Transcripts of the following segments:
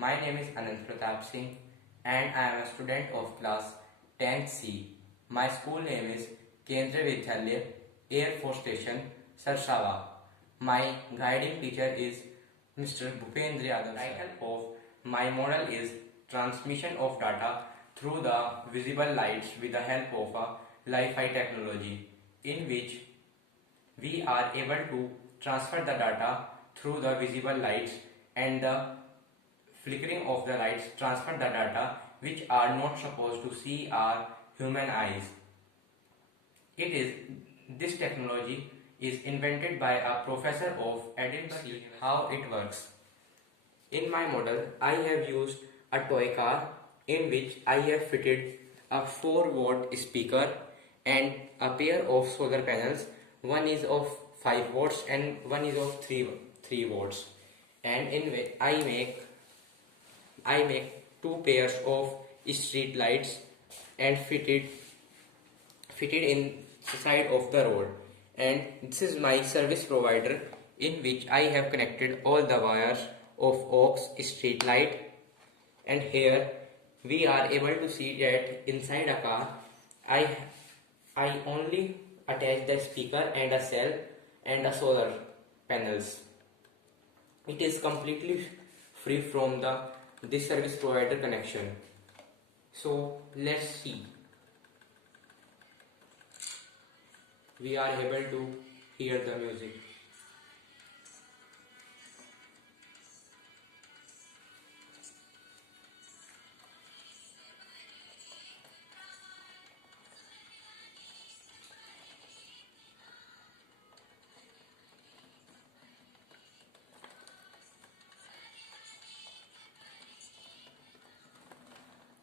My name is Anand Pratap Singh and I am a student of class 10C. My school name is Kendriya Vidyalaya, Air Force Station, Sarsawa. My guiding teacher is Mr. Bhupendra Yadav. The title of my model is Transmission of Data through the Visible Lights with the help of a Li-Fi technology, in which we are able to transfer the data through the visible lights, and the flickering of the lights transfer the data which are not supposed to see our human eyes. This technology is invented by a professor of Edinburgh. How it works. In my model, I have used a toy car in which I have fitted a 4-watt speaker and a pair of solar panels. One is of 5 watts and one is of 3 watts. And in which I make 2 pairs of street lights and fitted in the side of the road. And this is my service provider, in which I have connected all the wires of aux street light. And here we are able to see that inside a car I only attach the speaker and a cell and a solar panels. It is completely free from this service provider connection. So let's see. We are able to hear the music.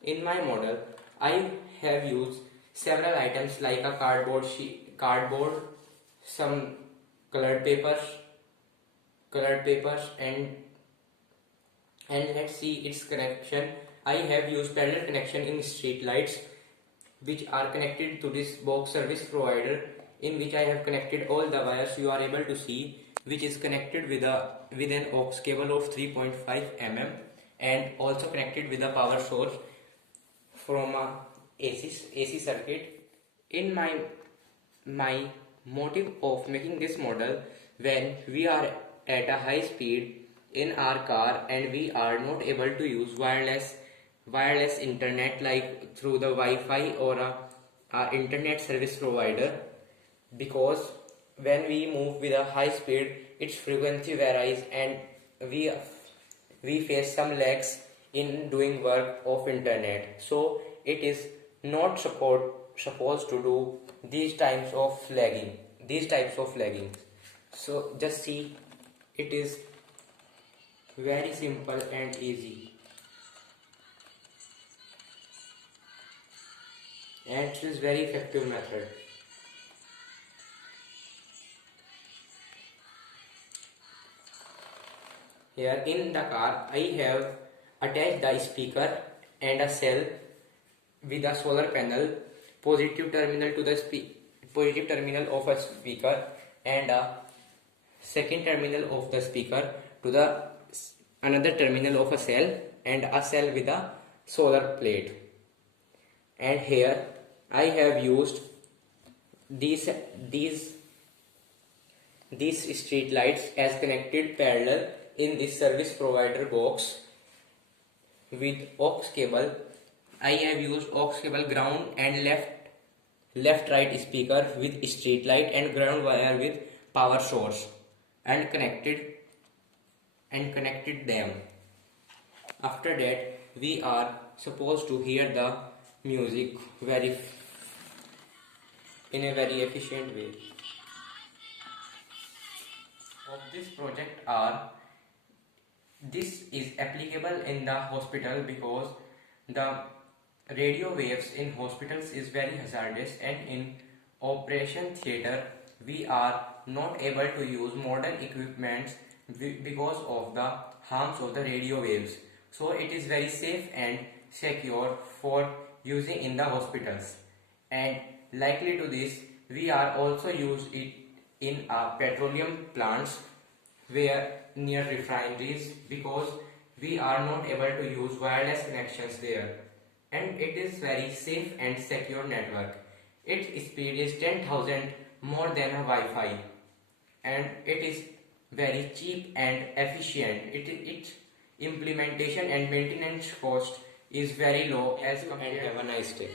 In my model, I have used several items like a cardboard, some colored papers, and let's see its connection. I have used parallel connection in street lights, which are connected to this box service provider, in which I have connected all the wires you are able to see, which is connected with an aux cable of 3.5 mm and also connected with a power source from a AC circuit. In my motive of making this model, when we are at a high speed in our car and we are not able to use wireless internet like through the Wi-Fi or a internet service provider, because when we move with a high speed its frequency varies and we face some lags in doing work of internet. So it is not supposed to do these types of lagging. So just see, it is very simple and easy, and it is very effective method. Here in the car I have attached the speaker and a cell with a solar panel, positive terminal to the positive terminal of a speaker and a second terminal of the speaker to the another terminal of a cell, and a cell with a solar plate. And here I have used these street lights as connected parallel in this service provider box with aux cable. I have used aux cable ground and left right speaker with street light and ground wire with power source, and connected them. After that we are supposed to hear the music in a very efficient way. Of this project are, this is applicable in the hospital because the radio waves in hospitals is very hazardous, and in operation theatre we are not able to use modern equipments because of the harms of the radio waves. So it is very safe and secure for using in the hospitals, and likely to this we are also use it in petroleum plants where near refineries, because we are not able to use wireless connections there, and it is very safe and secure network. Its speed is 10,000 more than a Wi-Fi, and it is very cheap and efficient. Its implementation and maintenance cost is very low as compared. And have a nice day.